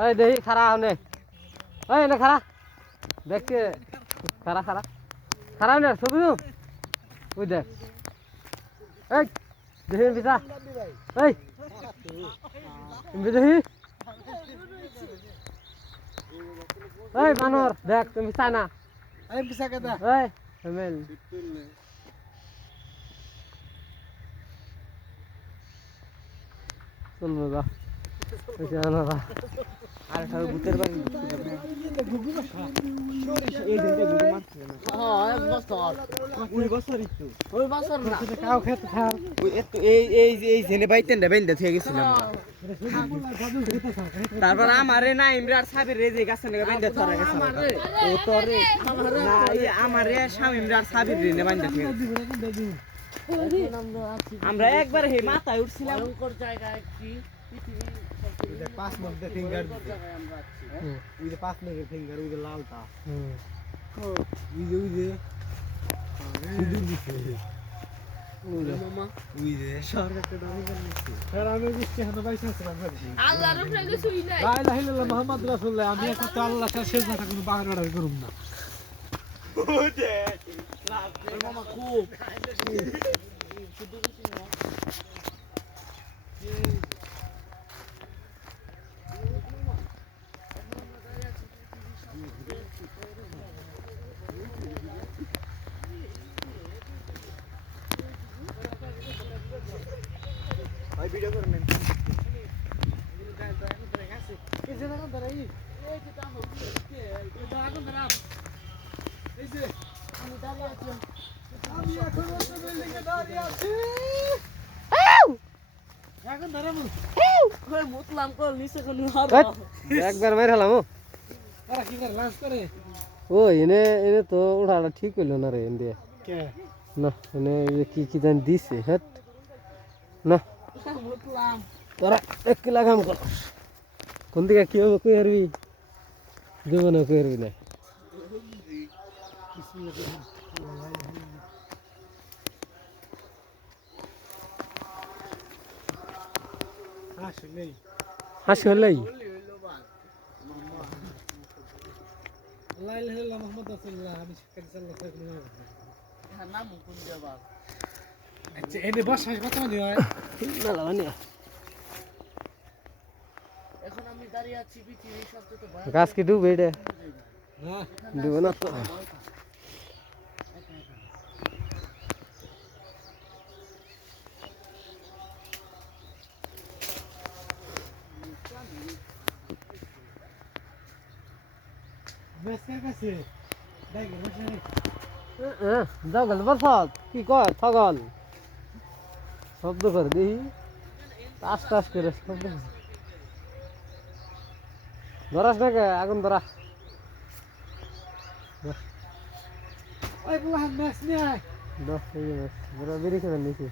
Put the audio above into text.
এই দেখি খারা নে এই না খারা দেখতে খারা খারা খারা নে ছবি ওই দেখ এই দেখি বিছা এই দেখি এই মানর দেখ তুমি চাই না এই বিছা কেদা এই হেমেল চলবো যা আর সব ভূতের বাড়ি এই দিনটা গুগু মারছে না হ্যাঁ এক বছর ওই বছরই তো ওই বছর না কাও খেতে খার ওই এত এই জেনে বাইতেন না বাইন্দা থেকে গেছিলাম তারপর আমারে না ইমরার সাহেবের রেজে গাছে না বাইন্দা ধরা গেছে ও তোরে না এই আমারে শামিম ইমরার সাহেবের রেজে বাইন্দা থেকে আমরা একবার হে মাথায় উঠছিলাম ভয়ঙ্কর জায়গায় কি পৃথিবী পাঁচ মধ্যে ফিঙ্গার ওই যে পাঁচ মধ্যে ফিঙ্গার ওই যে লালটা ওই যে মামা ওই যে সরকারকে দামি করছে স্যার আমি বুঝতে হতো ভাই সাসরা আল্লাহর উপরে কিছুই নাই লা ইলাহা ইল্লাল্লাহ মুহাম্মদ রাসূলুল্লাহ আমি একটা আল্লাহর সাথে শেষ না কোনো বাগাড়া করুম না ও দে মামা খুব শুধু কিছু না ভাই ভিডিও করে নেন এই যে না দাঁড়াই এই যে দাম হচ্ছে এই দাঁড়ান দাঁড়ান এই যে আমি দাঁড়িয়ে আছি আমি এখন ওই বিল্ডিং এ দাঁড়িয়ে আছি এখন দাঁড়াবো কই মুতলাম কল নিচে কোন হবে একবার মার হলাম আরে কি করে লাঞ্চ করে ও এনে এনে তো উড়াটা ঠিক হইল না রে এনে কে না এনে কি জানি দিছে হেট না মুতলাম তোরা এক কিলা কাম কর কোন দিকে কি হবে কই হারবি জীবনে কই হারবি না হাসি হলেই মোহাম্মদ রাসূলুল্লাহ আমি শিক্ষার্থী সাল্লাল্লাহু আলাইহি ওয়াসাল্লাম নাম কোন দেবা আচ্ছা এনে বসা কত মানে হয় না মানে এখন আমি দাঁড়িয়ে আছি পৃথিবীর সবচেয়ে ভয়ানক গাছ কি ডুবে রে না ডুবে না তো মেসের কাছে দেখে বসে যাও গেল বরসাদ কি কয় ছাগল শব্দ করে দেখি টাস টাস করে শব্দ ধরাস না কে আগুন ধরা ওই বুয়া মেস নিয়ে দশ বেরিয়ে খেলেন নিচে